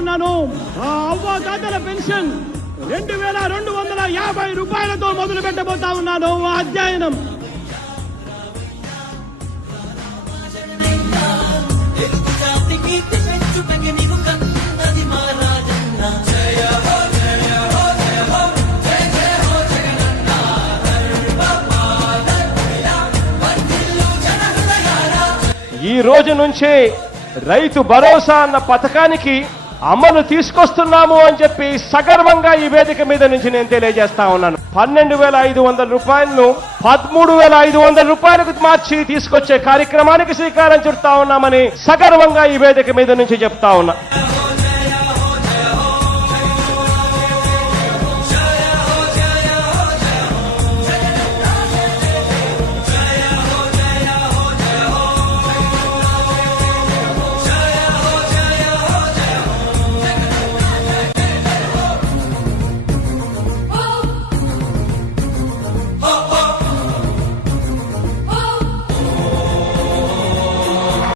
ఉన్నాను. ఆ అవ్వాతాతల పెన్షన్ 2250 రూపాయలతో మొదలు పెట్టబోతా ఉన్నాను ఆ అధ్యయనం. ఈ రోజు నుంచి రైతు భరోసా అన్న పథకానికి అమలు తీసుకొస్తున్నాము అని చెప్పి సగర్వంగా ఈ వేదిక మీద నుంచి నేను తెలియజేస్తా ఉన్నాను. 12,500 రూపాయలను 13,500 రూపాయలకు మార్చి తీసుకొచ్చే కార్యక్రమానికి శ్రీకారం చుడతా ఉన్నామని సగర్వంగా ఈ వేదిక మీద నుంచి చెప్తా ఉన్నా.